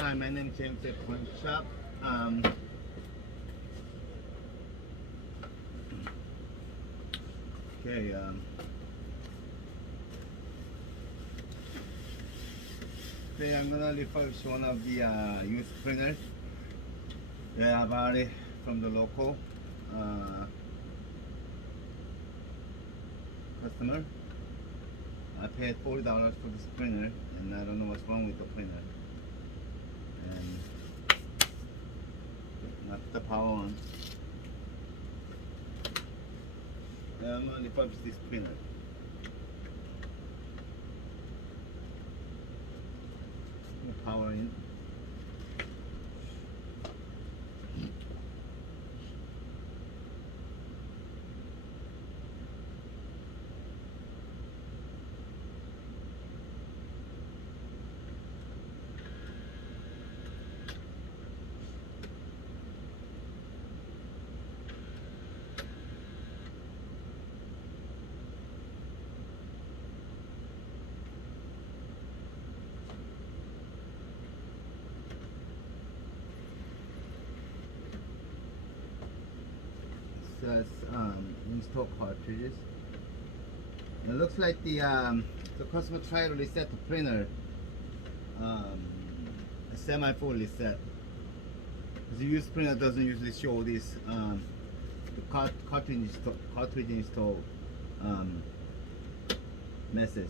Hi, my name is James at Proinkshop. Okay, today I'm gonna refurbish one of the used printers that I bought it from the local customer. I paid $40 for this printer, and I don't know what's wrong with the printer. And not the power on. And I'm gonna refurbish this printer. Power in. Says install cartridges. It looks like the customer tried to reset the printer, a semi-full reset. The used printer doesn't usually show this the cartridge install message.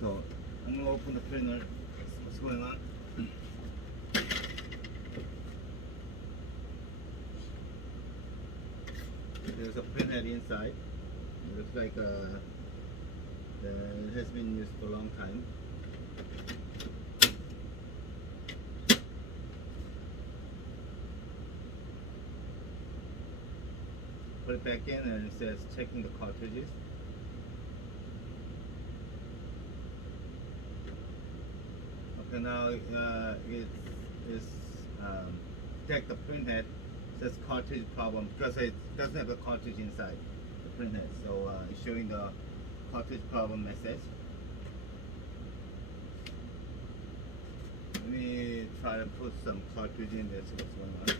So I'm gonna open the printer. What's going on? There's a printhead inside. It looks like it has been used for a long time. Put it back in and it says checking the cartridges. Okay, now it's check the printhead. Says cartridge problem because it doesn't have a cartridge inside the printhead, so it's showing the cartridge problem message. Let me try to put some cartridge in there, see what's going on.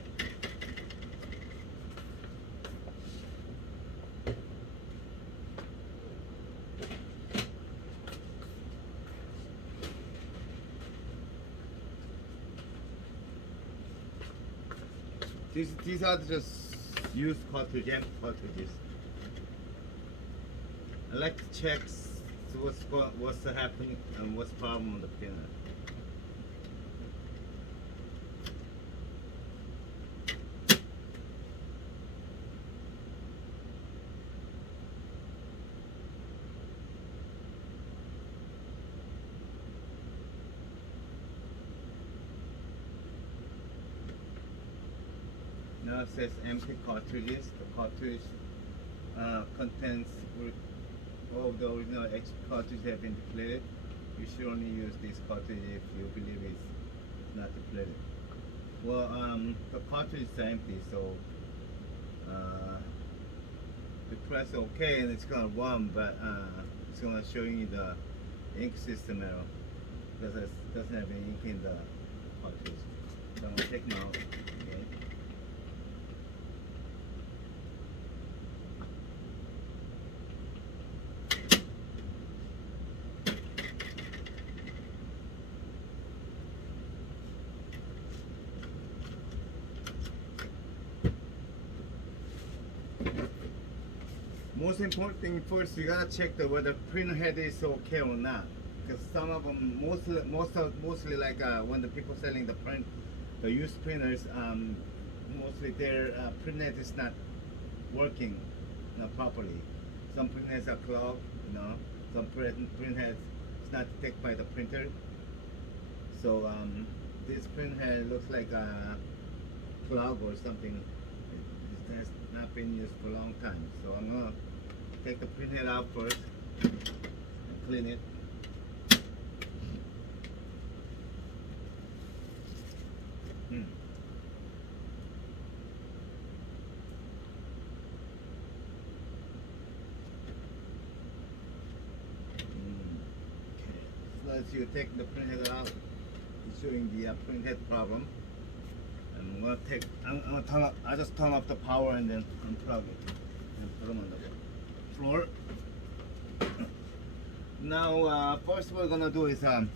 These are just used cartridge, empty cartridges. I like to check what's happening and what's the problem on the printer. Now it says empty cartridges. The cartridge contents all of the original cartridges have been depleted. You should only use this cartridge if you believe it's not depleted. Well, the cartridge is empty, so you press OK and it's gonna run, but it's gonna show you the ink system error because it doesn't have any ink in the cartridge. So I'm gonna take them out. Okay. Most important thing first, you gotta check whether printer head is okay or not. Because some of them, mostly like when the people selling the used printers, mostly their print head is not working properly. Some print heads are clogged, some print heads is not detected by the printer. So this print head looks like a clog or something. It has not been used for a long time. So I'm gonna take the printhead out first and clean it. Okay. So as you take the printhead out, It's showing the printhead problem. I'm gonna turn up. I just turn off the power and then unplug it and put them on the floor. Now, first we're gonna do is the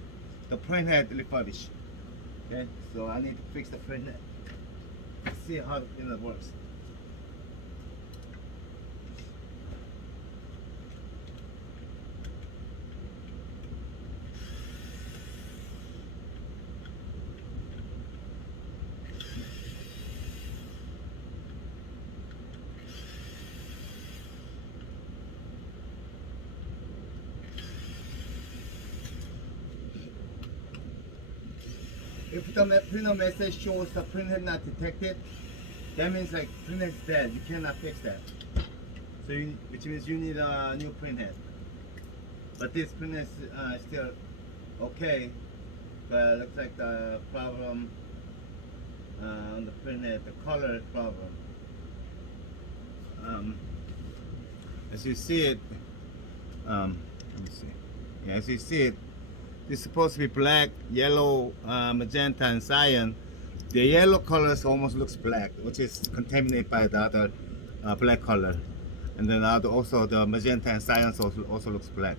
printhead refurbish. Okay, so I need to fix the printhead. See how the printhead works. If the printer message shows the printhead not detected, that means like printhead is dead. You cannot fix that. So, which means you need a new printhead. But this printhead is still okay. But it looks like the problem on the printhead, the color problem. As you see it, let me see. Yeah, as you see it. It's supposed to be black, yellow, magenta, and cyan. The yellow colors almost looks black, which is contaminated by the other black color. And then also the magenta and cyan also looks black.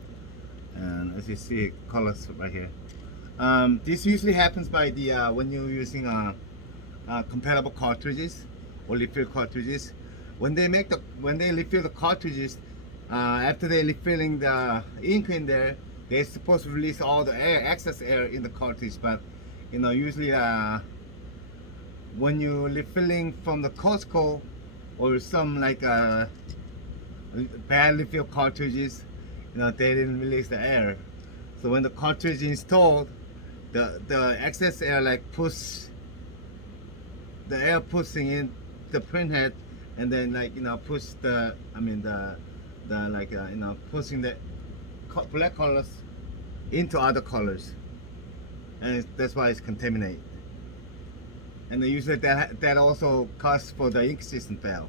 And as you see, colors right here. This usually happens by the when you're using compatible cartridges or refill cartridges. When they refill the cartridges, after they refilling the ink in there, they're supposed to release all the air, excess air in the cartridge, but usually when you're refilling from the Costco or some like bad refill cartridges, they didn't release the air. So when the cartridge is installed, the excess air like push the air pushing in the printhead, and then like push the pushing the black colors into other colors, and that's why it's contaminated. And usually that also causes for the ink system fail.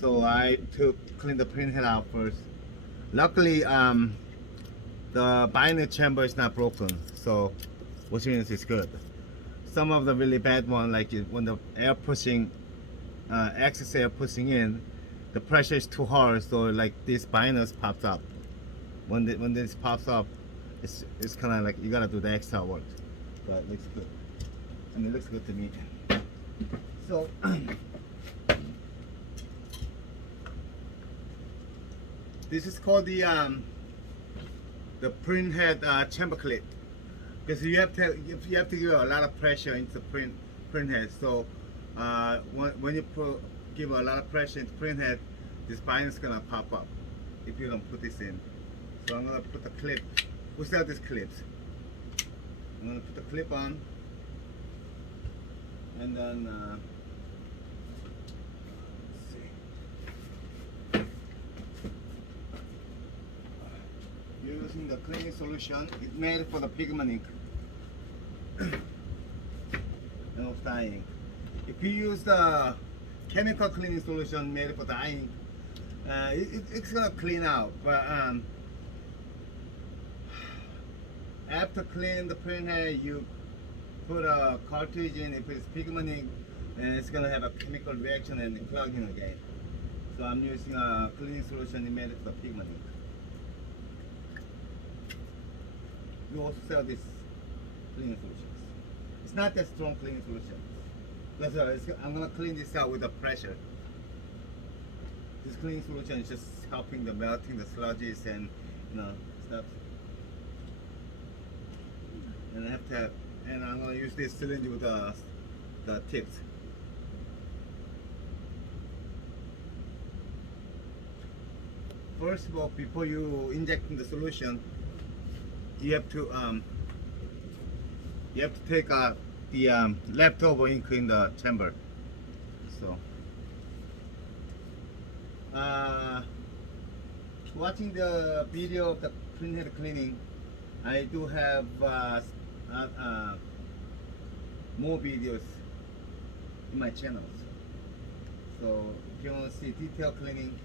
So I clean the printhead out first. Luckily, the binder chamber is not broken, so which means it's good. Some of the really bad one, like when the air pushing, excess air pushing in, the pressure is too hard, so like this binder pops up. When this pops up, it's kind of like you gotta do the extra work, but it looks good. I mean, it looks good to me. So this is called the printhead chamber clip, because you have to give a lot of pressure into the printhead. So when you give a lot of pressure into printhead, this binder is gonna pop up if you don't put this in. So I'm gonna put the clip. We still have these clips. I'm gonna put the clip on, and then let's see. Using the cleaning solution, it's made for the pigment ink and of dyeing. If you use the chemical cleaning solution made for dyeing, it's gonna clean out, but after cleaning the printhead, you put a cartridge in. If it's pigment ink, and it's gonna have a chemical reaction and clogging again. So I'm using a cleaning solution made for the pigment ink. We also sell this cleaning solutions. It's not that strong cleaning solution. I'm gonna clean this out with the pressure. This cleaning solution is just helping the melting the sludges and stuff. And I'm gonna use this cylinder with the tips. First of all, before you inject in the solution, you have to take the leftover ink in the chamber. So watching the video of the printhead cleaning, I do have more videos in my channels. So if you want to see detailed cleaning,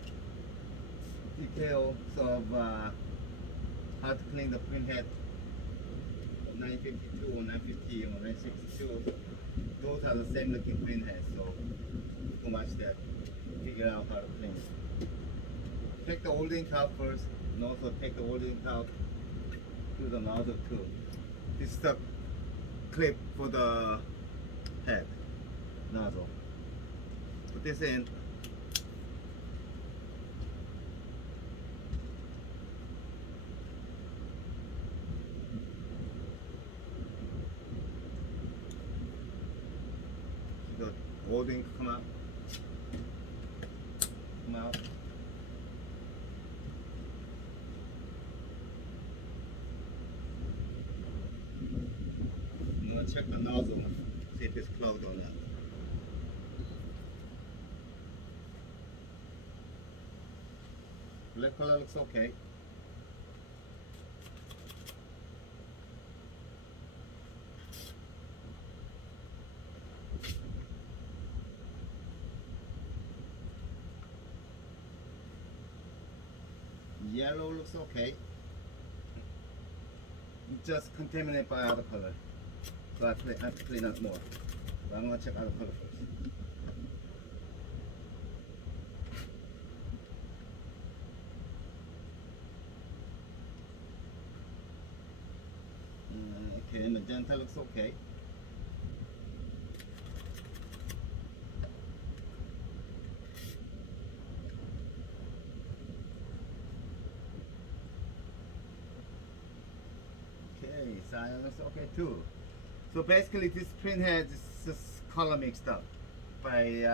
details of how to clean the printhead, 952 or 950 or 962, those are the same looking printhead. So too much that figure out how to clean. Take the old ink out first, and also take the old ink out through the nozzle too. This is the clip for the head nozzle. Put this in. The old ink come out. Come out. I'm gonna check the nozzle, see if it's clogged or not. Black color looks okay. Yellow looks okay. Just contaminated by other color. So I have to clean up more. But I'm gonna check other color first. Okay, magenta looks okay. Okay, cyan looks okay too. So basically this printhead is just color mixed up by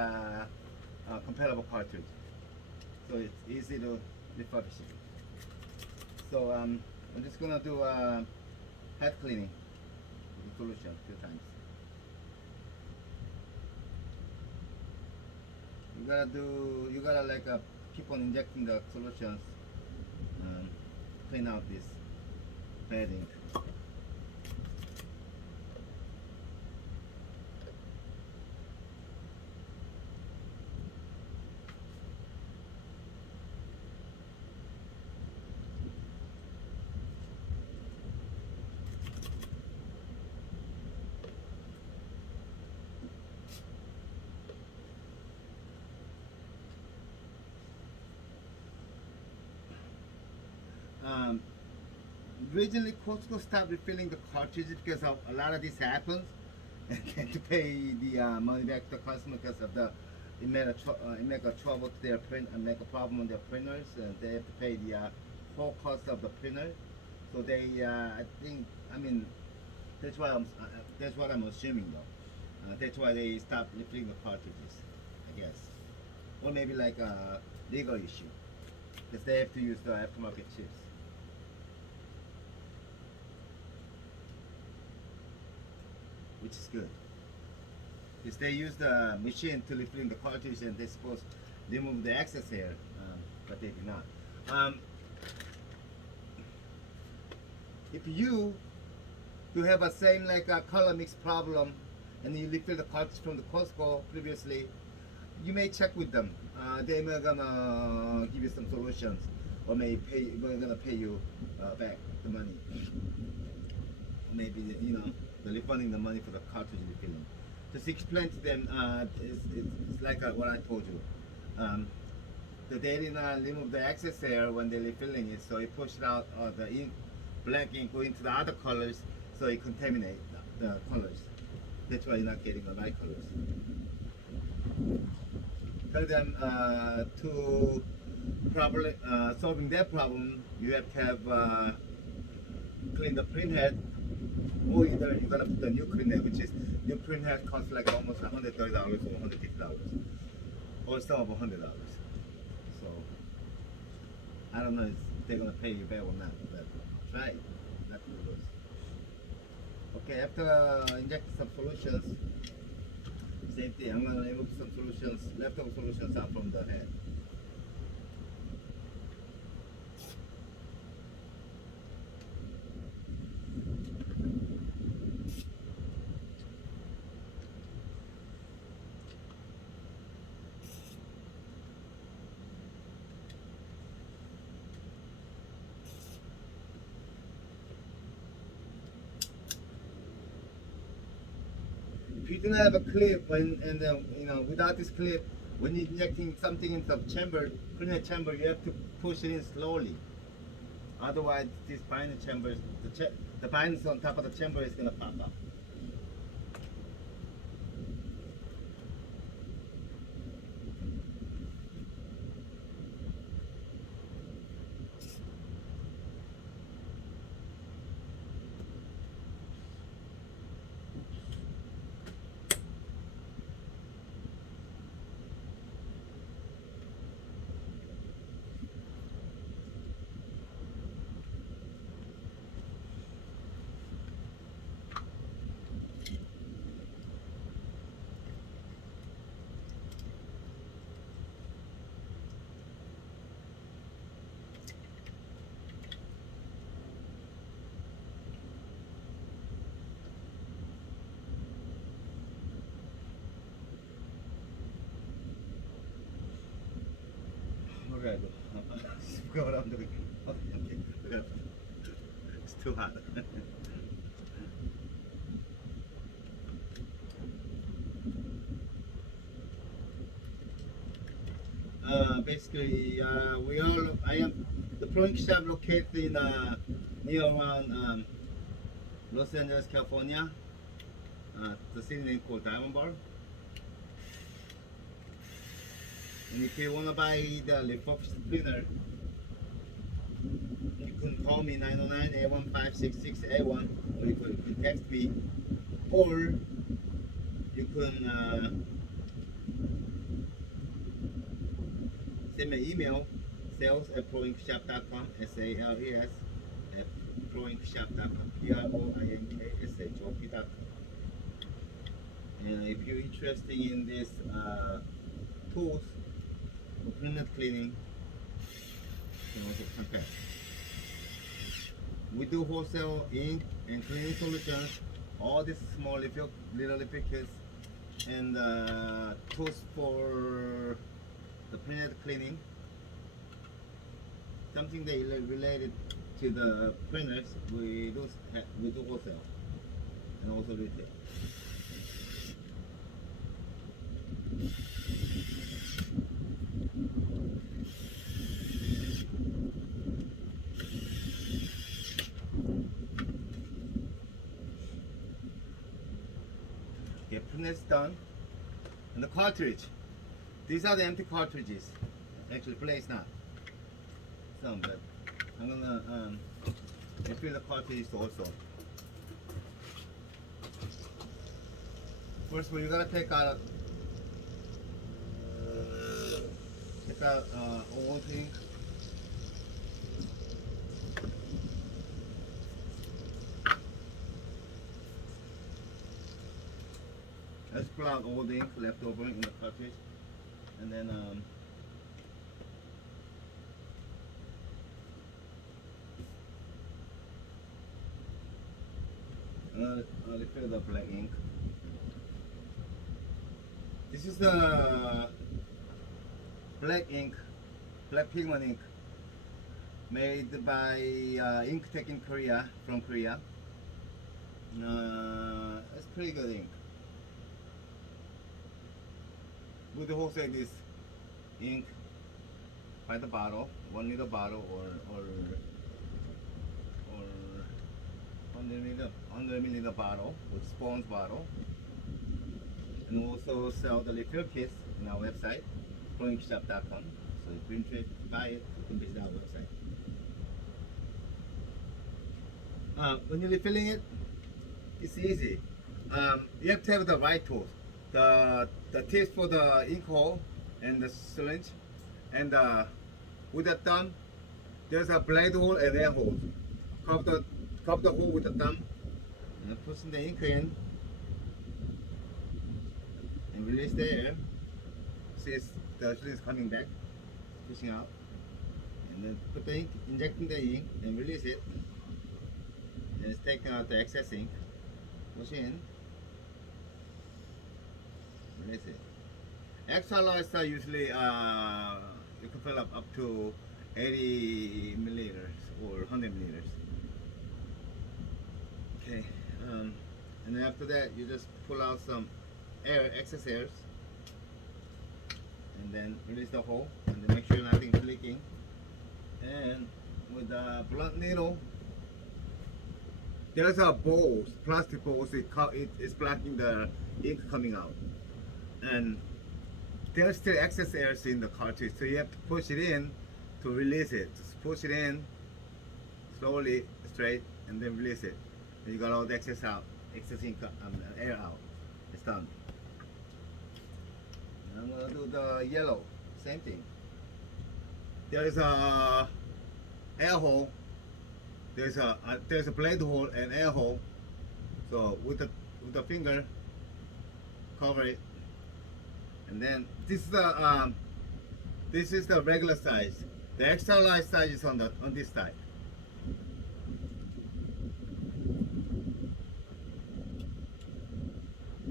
compatible cartridge. So it's easy to refurbish it. So I'm just gonna do head cleaning solution a few times. You gotta like keep on injecting the solutions, clean out this bad ink. Originally Costco stopped refilling the cartridges because of a lot of this happens, and they had to pay the money back to the customer because of the it make a trouble to their print and make a problem on their printers, and they have to pay the whole cost of the printer. So they I mean that's what I'm assuming though. That's why they stopped refilling the cartridges, I guess, or maybe like a legal issue because they have to use the aftermarket chips. Which is good. Because they use the machine to refill the cartridge and they're supposed to remove the excess air, but they did not. If you do have a same like a color mix problem and you refill the cartridge from the Costco previously, you may check with them. They may gonna give you some solutions, or may we're gonna pay you back the money. Maybe they're refunding the money for the cartridge refilling. Just explain to them it's like what I told you. They did not remove the excess air when they're refilling it, so it pushed out the ink, black ink going into the other colors, so it contaminates the colors. That's why you're not getting the right colors. Tell them to properly solving that problem, you have to have clean the printhead, or either you're gonna put the new printhead, which is new printhead costs like almost $130 or $150, or some of $100. So I don't know if they're gonna pay you back or not, but try it. Not to lose. Okay, after injecting some solutions, same thing. I'm gonna remove some solutions, leftover solutions out from the head. you do not have a clip, without this clip, when you're injecting something into the chamber, printhead chamber, you have to push it in slowly. Otherwise, this binder chamber, the binders on top of the chamber is gonna pop up. Okay, forgot what I'm doing. Okay. It's too hot. Basically, I am the Proinkshop located in near around Los Angeles, California. The city name called Diamond Bar. And if you wanna buy the refurbished printer, you can call me 909-815-6681, or you can text me, or you can send me an email, sales@proinkshop.com, SALES at proinkshop.com, PROINKSHOP.com. And if you're interested in this tools for printhead cleaning, you can also contact. We do wholesale ink and cleaning solutions, all these small little repair kits, and tools for the printhead cleaning. Something that related to the printers, we do wholesale and also retail. Okay, printers done. And the cartridge. These are the empty cartridges. Actually, place not. Some, but I'm gonna refill the cartridges also. First, we're gonna take out old ink. Let's pull out old ink left over in the cartridge, and then I'll refill the black ink. This is the black ink, black pigment ink, made by Inktech in Korea, from Korea. It's pretty good ink. We do wholesale this ink by the bottle, 1 liter bottle, or 100 milliliter bottle with sponge bottle, and we also sell the refill kits in our website, Proinkshop.com. So if you're interested to buy it, you can visit our website. When you're refilling it, it's easy. You have to have the right tools. The tips for the ink hole and the syringe, and with the thumb, there's a blade hole and air hole. Cover the hole with the thumb, and push the ink in, and release the air. See, the syringe is coming back, pushing out, and then put the ink, injecting the ink, and release it. And it's taking out the excess ink, push in, release it. Extra large are usually you can fill up to 80 milliliters or 100 milliliters. Okay, and then after that, you just pull out some air, excess airs, and then release the hole, and then make sure nothing's leaking. And with the blunt needle, there's a balls, plastic balls. It's blocking the ink coming out, and there's still excess airs in the cartridge, so you have to push it in to release it. Just push it in slowly, straight, and then release it. And you got all the excess out, excess ink, air out. It's done. And I'm gonna do the yellow, same thing. There's a air hole. There's a blade hole and air hole. So with the finger, cover it. And then this is the regular size. The extra large size is on this side.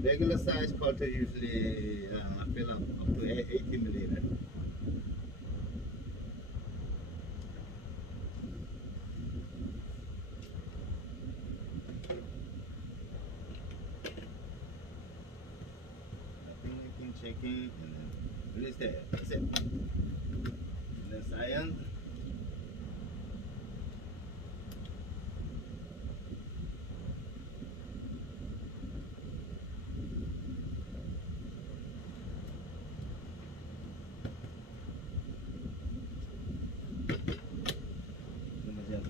Regular size cartridge usually fill up to 80 milliliter. Checking, and then release there. That's it. And then cyan. Magenta.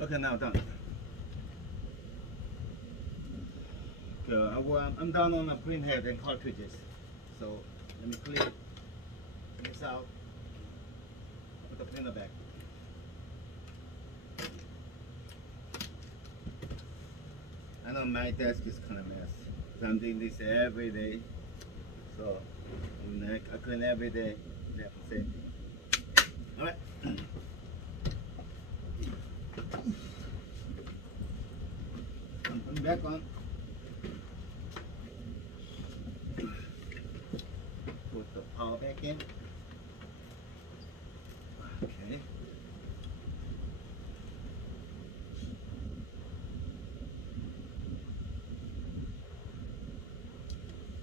Okay, now done. Okay, I'm done on the printhead and cartridges. So let me clean this out. Put the printer back. I know my desk is kind of mess. I'm doing this every day. So I clean every day. Yeah, same thing. All right. I'm back on. Put the power back in. Okay.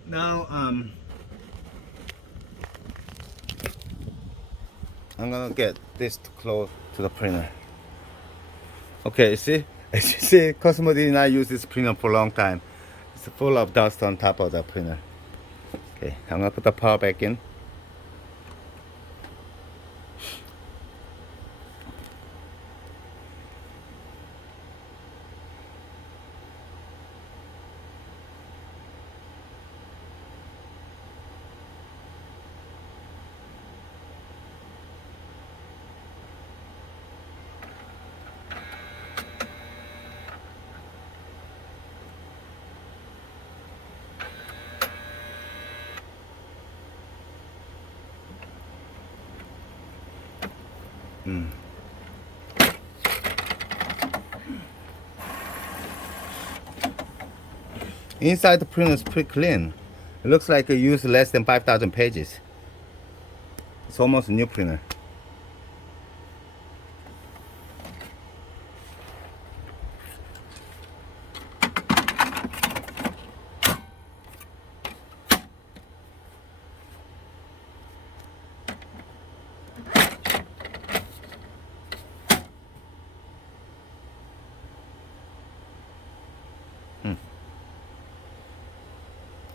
Now I'm gonna get this to close to the printer. Okay, see? As you see, customer did not use this printer for a long time. It's full of dust on top of the printer. Okay, I'm gonna put the power back in. Inside the printer is pretty clean. It looks like it used less than 5,000 pages. It's almost a new printer.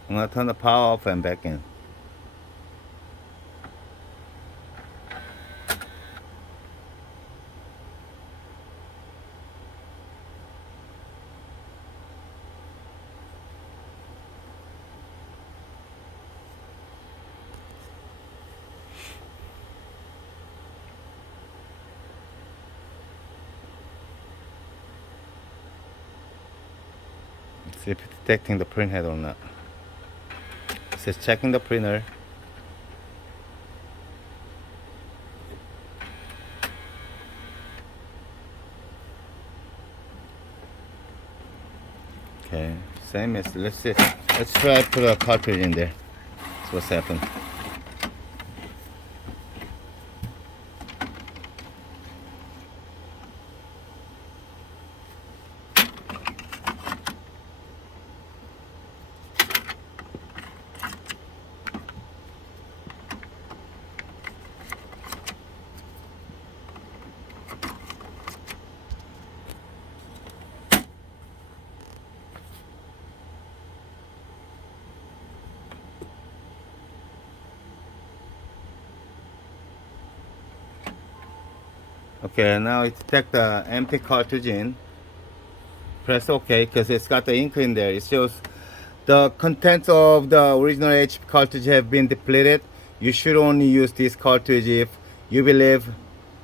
I'm gonna turn the power off and back in. See if it's detecting the printhead or not. It says checking the printer. Okay, same as, let's see. Let's try put a cartridge in there. That's what's happened. Okay, now it detect the empty cartridge in. Press OK because it's got the ink in there. It shows the contents of the original HP cartridge have been depleted. You should only use this cartridge if you believe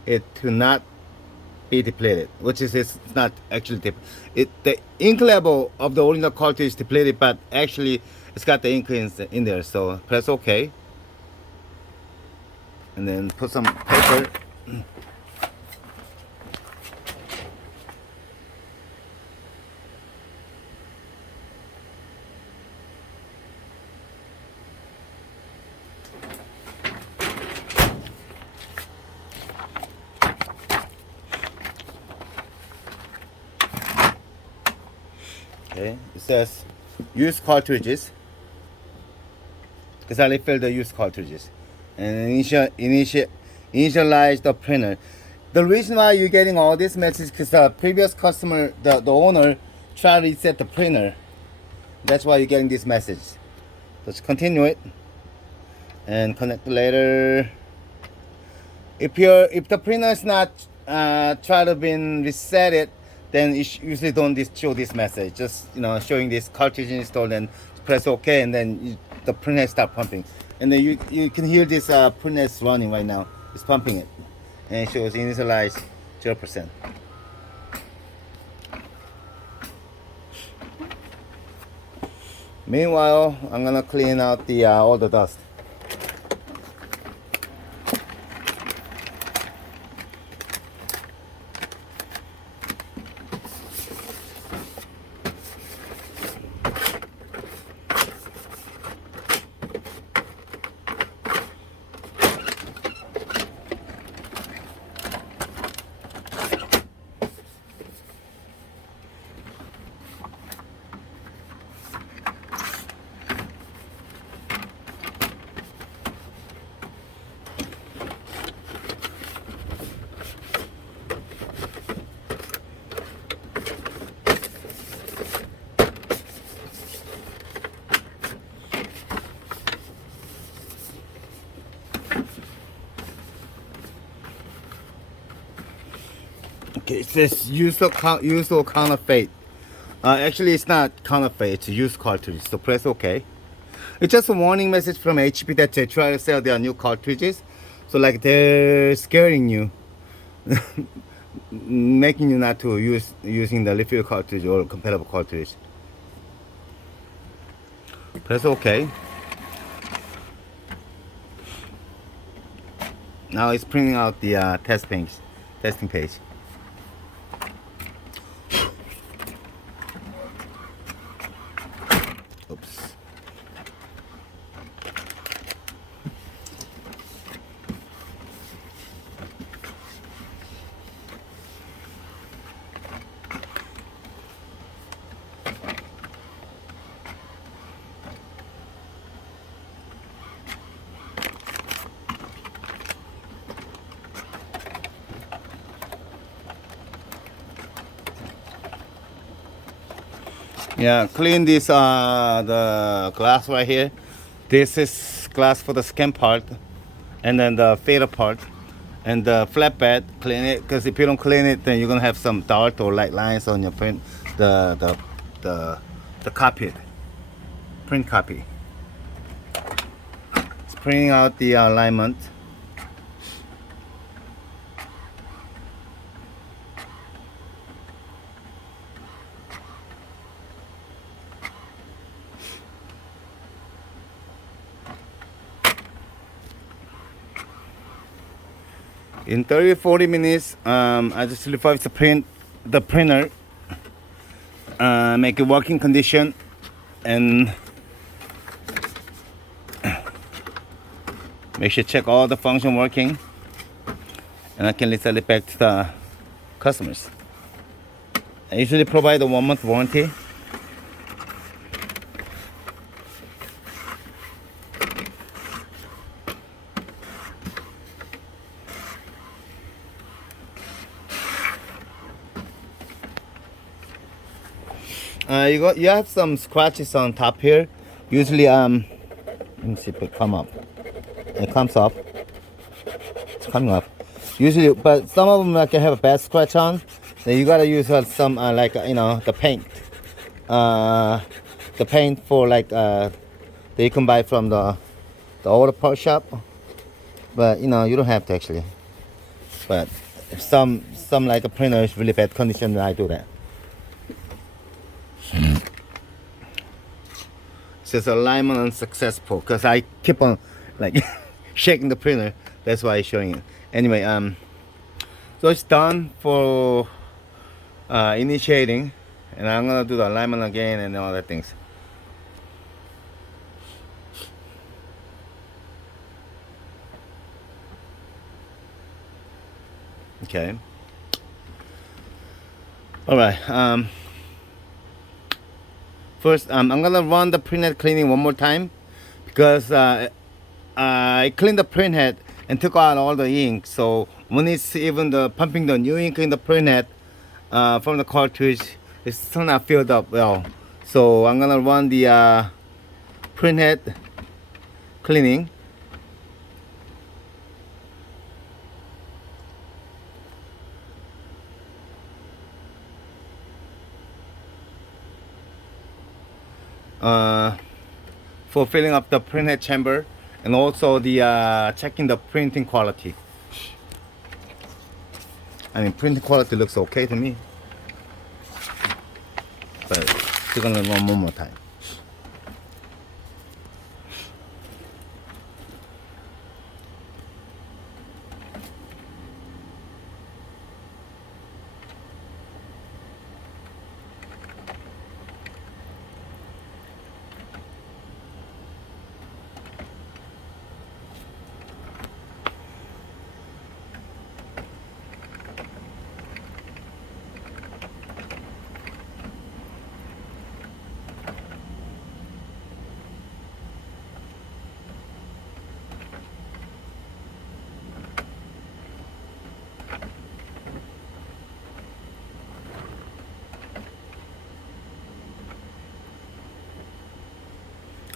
it to not be depleted, which is it's not actually the ink level of the original cartridge is depleted, but actually it's got the ink in there. So press OK and then put some paper. Okay, it says use cartridges because I refilled the used cartridges and initialize the printer. The reason why you're getting all this message because the previous customer, the owner, tried to reset the printer. That's why you're getting this message. Let's continue it and connect later. If the printer is not try to been reset it, then you usually don't show this message. Just showing this cartridge installed and press OK, and then the printhead start pumping, and then you can hear this printhead running right now. It's pumping it, and it shows initialized 0%. Meanwhile, I'm gonna clean out the all the dust. Okay, it says use or counterfeit. Actually, it's not counterfeit, it's used cartridge. So press OK. It's just a warning message from HP that they try to sell their new cartridges. So like they're scaring you, making you not to using the refill cartridge or compatible cartridge. Press OK. Now it's printing out the testing page. Oops. Yeah, clean this the glass right here. This is glass for the scan part, and then the fader part, and the flatbed. Clean it, because if you don't clean it, then you're gonna have some dark or light lines on your print. The copy, print copy. It's printing out the alignment. In 30-40 minutes, I just refurbished the printer. make it working condition, and make sure check all the function working, and I can resell it back to the customers. I usually provide a 1-month warranty. You have some scratches on top here. Usually let me see if it come up. It comes up. It's coming up. Usually, but some of them can have a bad scratch on. Then you gotta use some like the paint. The paint for like that you can buy from the auto part shop. But you don't have to actually. But if some like a printer is really bad condition, then I do that. Says alignment unsuccessful because I keep on like shaking the printer. That's why I'm showing it. Anyway, so it's done for initiating, and I'm gonna do the alignment again and all that things. Okay. All right. First, I'm gonna run the printhead cleaning one more time because I cleaned the printhead and took out all the ink. So when it's even pumping the new ink in the printhead from the cartridge, it's still not filled up well. So I'm gonna run the printhead cleaning. For filling up the printhead chamber, and also the checking the printing quality. I mean, printing quality looks okay to me, but still gonna run one more time.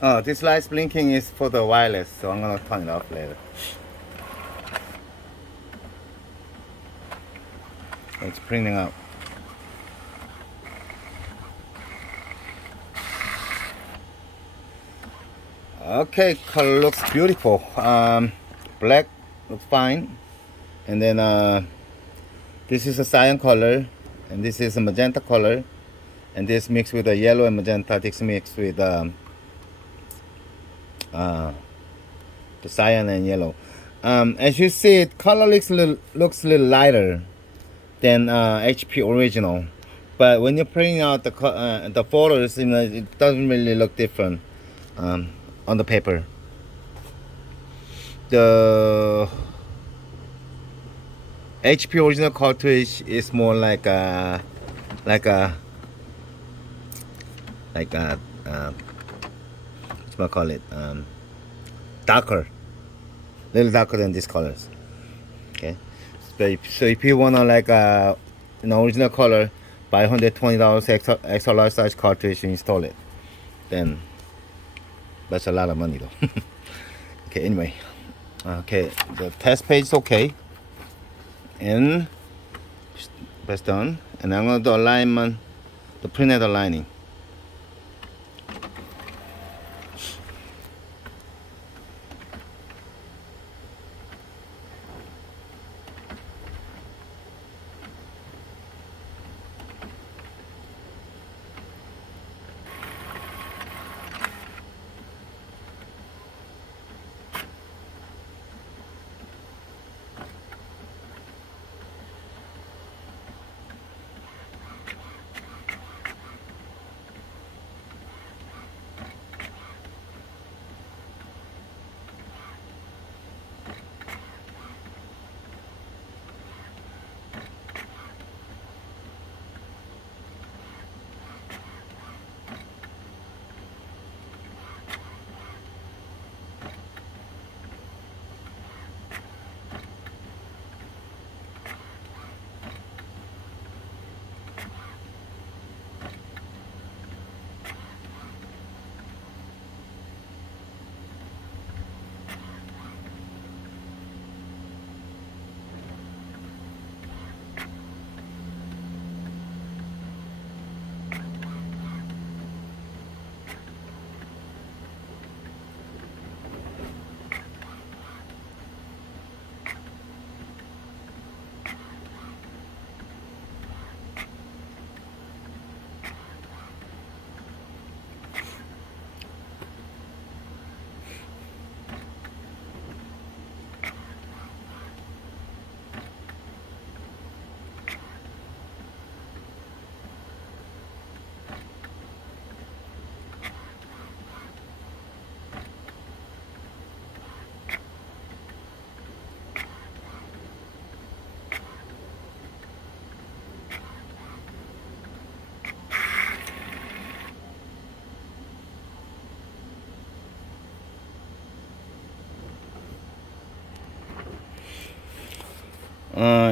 Oh, this light's blinking is for the wireless, so I'm gonna turn it off later. It's printing out. Okay, color looks beautiful. Black looks fine, and then this is a cyan color, and this is a magenta color, and this mixed with a yellow and magenta. This mixed with the cyan and yellow. As you see, it color looks a little lighter than HP original, but when you're printing out the photos, it doesn't really look different on the paper. The HP original cartridge is more like a what call it, darker, little darker than these colors. Okay, so if you wanna like an original color, buy $120 extra large size cartridge and install it. Then that's a lot of money though. Okay, anyway, okay, the test page is okay, and that's done. And I'm gonna do alignment, the printhead aligning.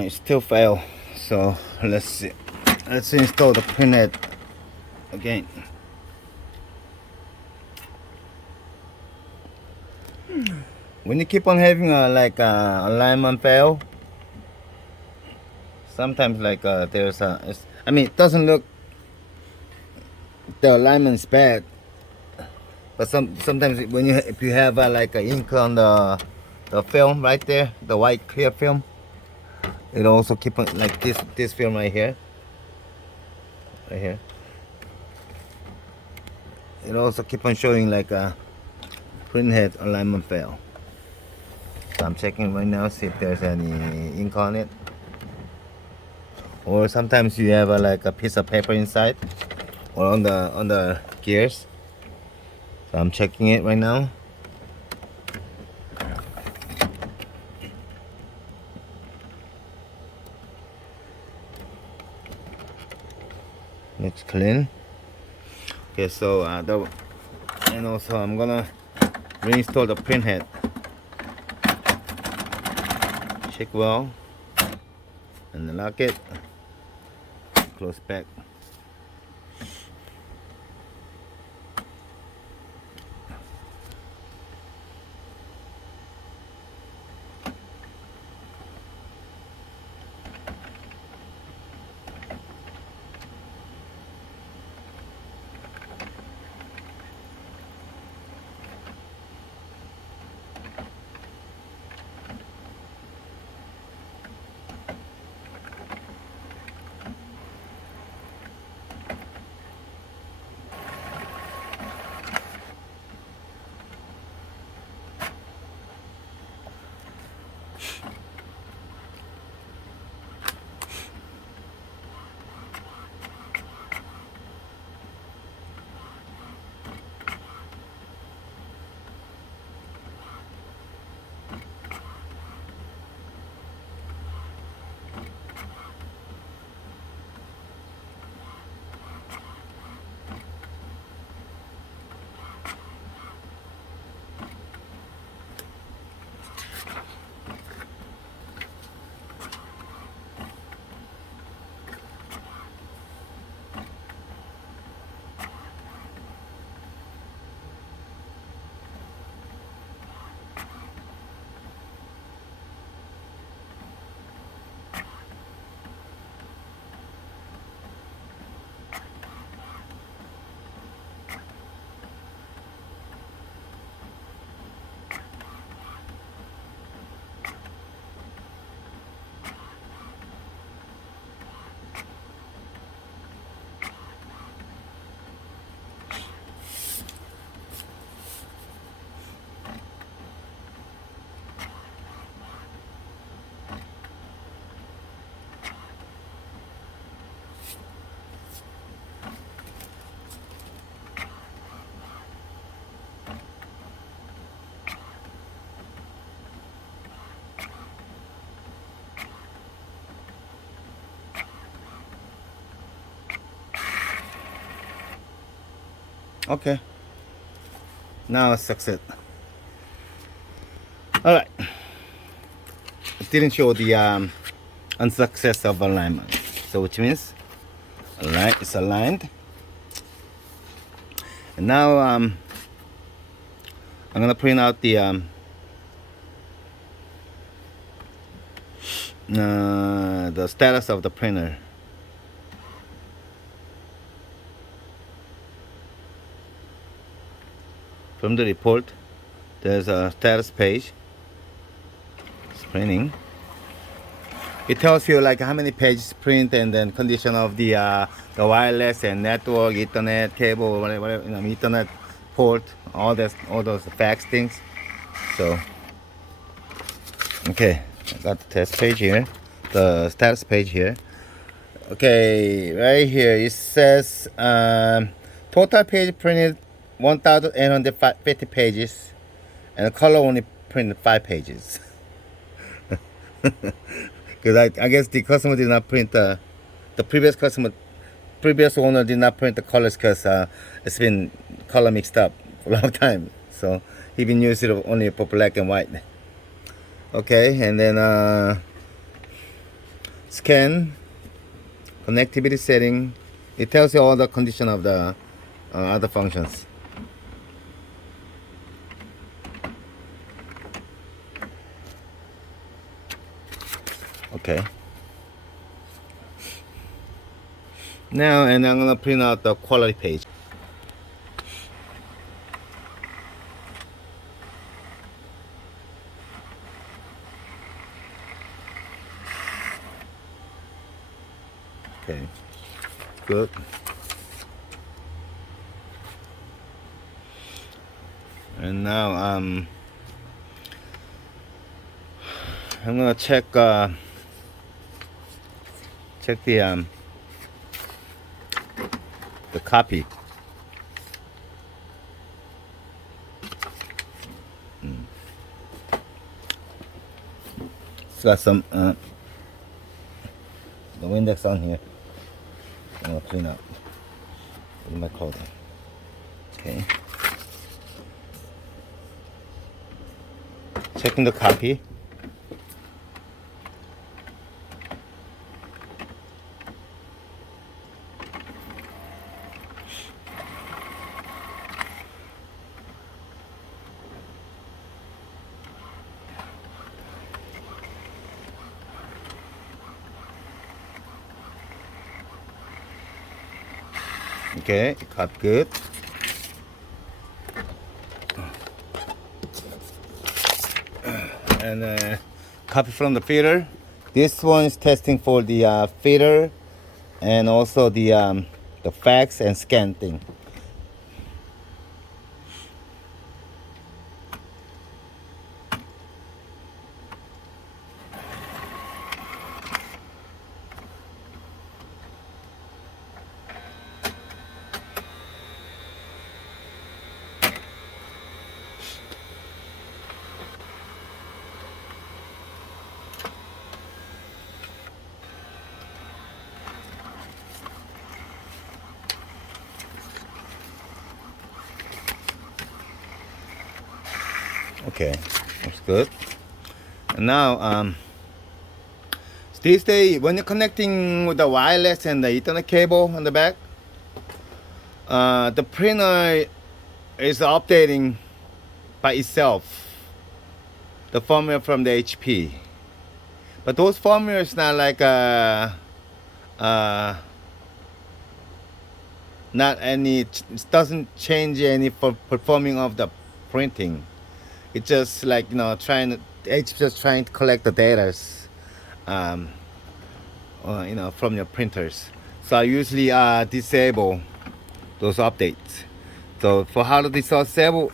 it still fail. So let's see. Let's install the printhead again. When you keep on having like alignment fail, sometimes like there's I mean, it doesn't look, the alignment is bad, but sometimes when if you have like ink on the film right there, the white clear film, it also keep on like this film right here, it also keep on showing like a printhead alignment fail. So I'm checking right now, see if there's any ink on it, or sometimes you have like a piece of paper inside or on the gears. So I'm checking it right now. Looks clean. Okay, so and also I'm gonna reinstall the printhead. Check well and lock it. Close back. Okay, now it's success. All right, it didn't show the unsuccess of alignment, so which means all right, it's aligned. And now I'm gonna print out the status of the printer. From the report, there's a status page. It's printing. It tells you like how many pages print and then condition of the wireless and network, Ethernet cable, whatever, you know, Ethernet port, all those fax things. So, okay, I got the test page here, the status page here. Okay, right here it says total page printed 1,850 pages, and the color only printed 5 pages. Because I guess the customer did not print the previous owner did not print the colors because it's been color mixed up for a long time. So he been using it only for black and white. Okay, and then scan, connectivity setting. It tells you all the condition of the other functions. Okay. Now, and I'm gonna print out the quality page. Okay, good. And now I'm gonna check the copy. It's got some the index on here. I'm gonna clean up with my clothing. Okay. Checking the copy. Okay, cut good. And copy from the feeder. This one is testing for the feeder and also the fax and scan thing. Okay, that's good. And now, these days, when you're connecting with the wireless and the Ethernet cable on the back, the printer is updating by itself the firmware from the HP. But those firmware is not like not any, it doesn't change any for performing of the printing. It's just like, you know, it's just trying to collect the data, you know, from your printers. So I usually disable those updates. So for how to disable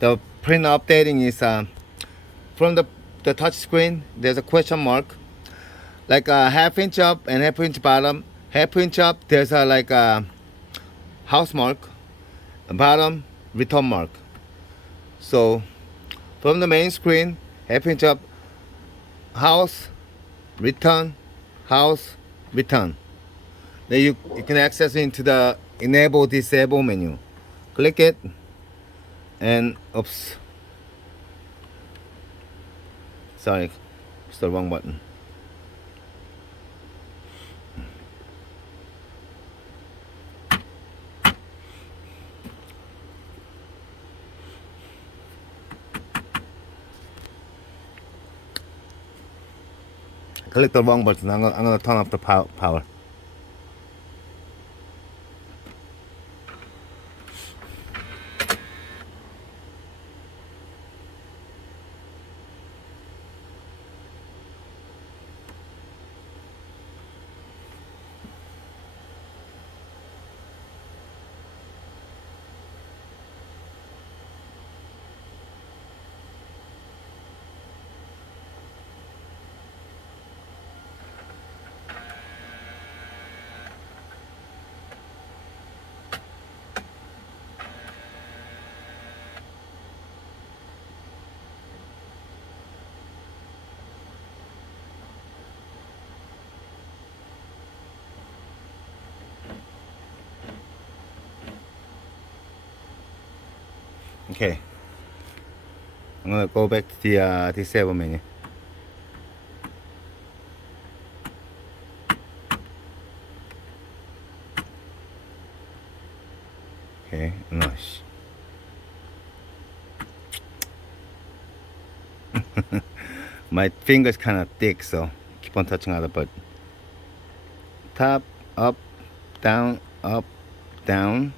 the print updating is from the touch screen. There's a question mark, like a half inch up and half inch bottom. Half inch up, there's a like a house mark. Bottom, return mark. So from the main screen, half inch up, house, return, house, return. Then you can access into the enable disable menu. Click it and oops. Sorry, it's the wrong button. Click the wrong button. I'm gonna turn off the power. Okay, I'm gonna go back to the disable menu. Okay, nice. My finger's kind of thick, so keep on touching other button. Top, up, down, up, down,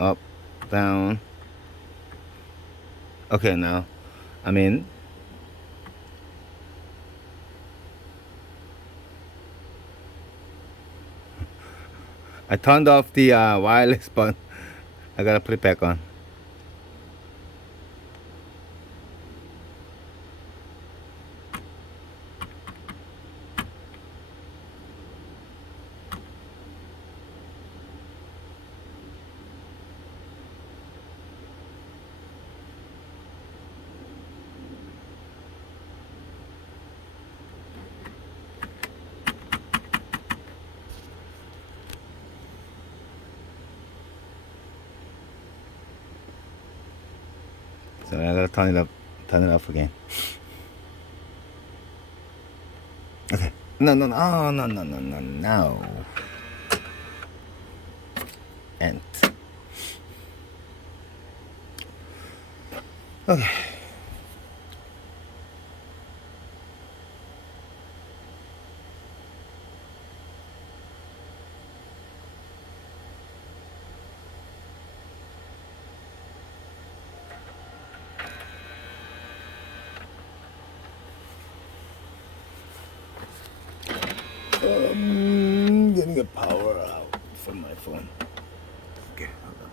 up, down. Okay, now I'm in. I turned off the wireless button. I gotta put it back on. So I gotta turn it off again. Okay. No, oh, no. And okay. Getting a power out from my phone. Okay, hold on.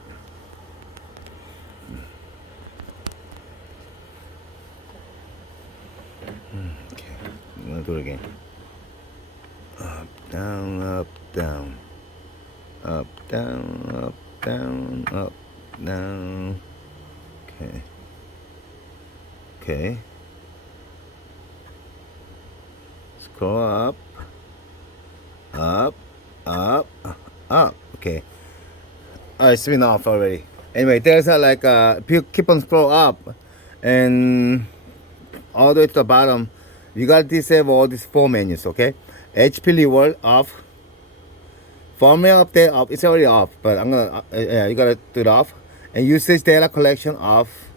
Okay, I'm gonna do it again. Up, down, up, down. Up, down, up, down, up, down. Okay. Okay. Scroll up. Up, up, up. Okay. It's been off already. Anyway, there's if you keep on scroll up and all the way to the bottom, you gotta disable all these 4 menus, okay? HP reward off. Firmware update off. It's already off, but I'm gonna, yeah, you gotta do it off. And usage data collection off.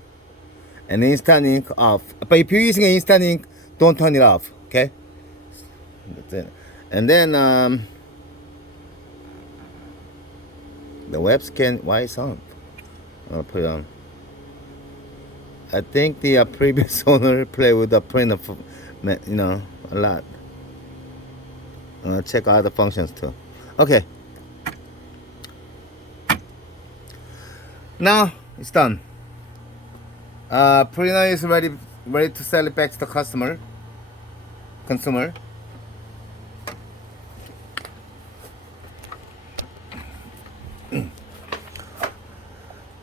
And instant ink off. But if you're using an instant ink, don't turn it off, okay? That's it. And then the web scan, why is on? I'll put it on. I think the previous owner played with the printer, a lot. I'm gonna check other functions too. Okay. Now it's done. Printer is ready to sell it back to the consumer.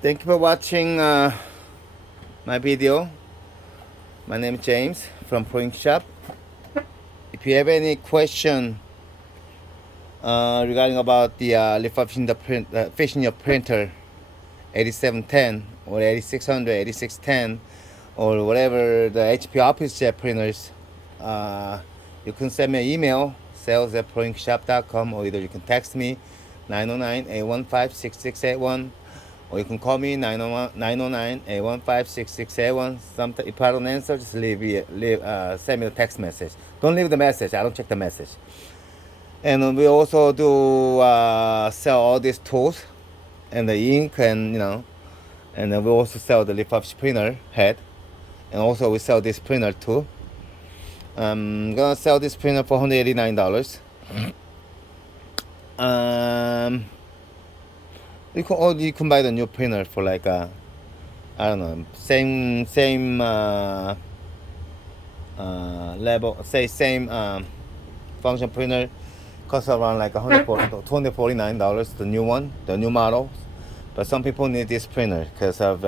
Thank you for watching my video. My name is James from Proinkshop. If you have any question regarding about the refurbishing fishing your printer 8710 or 8600, 8610 or whatever the HP Officejet printers, you can send me an email, sales@Proinkshop.com, or either you can text me 909-815-6681, or you can call me 909-815-6681. Sometimes if I don't answer, just send me a text message. Don't leave the message. I don't check the message. And we also do sell all these tools and the ink, and and then we also sell the refurbished printer head, and also we sell this printer too. I'm gonna sell this printer for $189. You can buy the new printer for like I don't know, same level, say same function printer, costs around like $249, the new one, the new model. But some people need this printer because of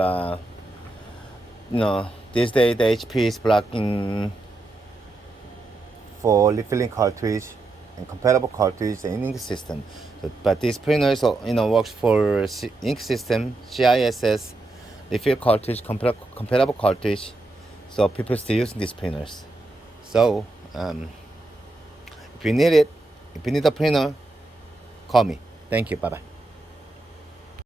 these days the HP is blocking for refilling cartridge and compatible cartridge and ink system. But these printers, works for ink system, CISS, refill cartridge, compatible cartridge. So people still using these printers. So if you need it, if you need a printer, call me. Thank you. Bye bye.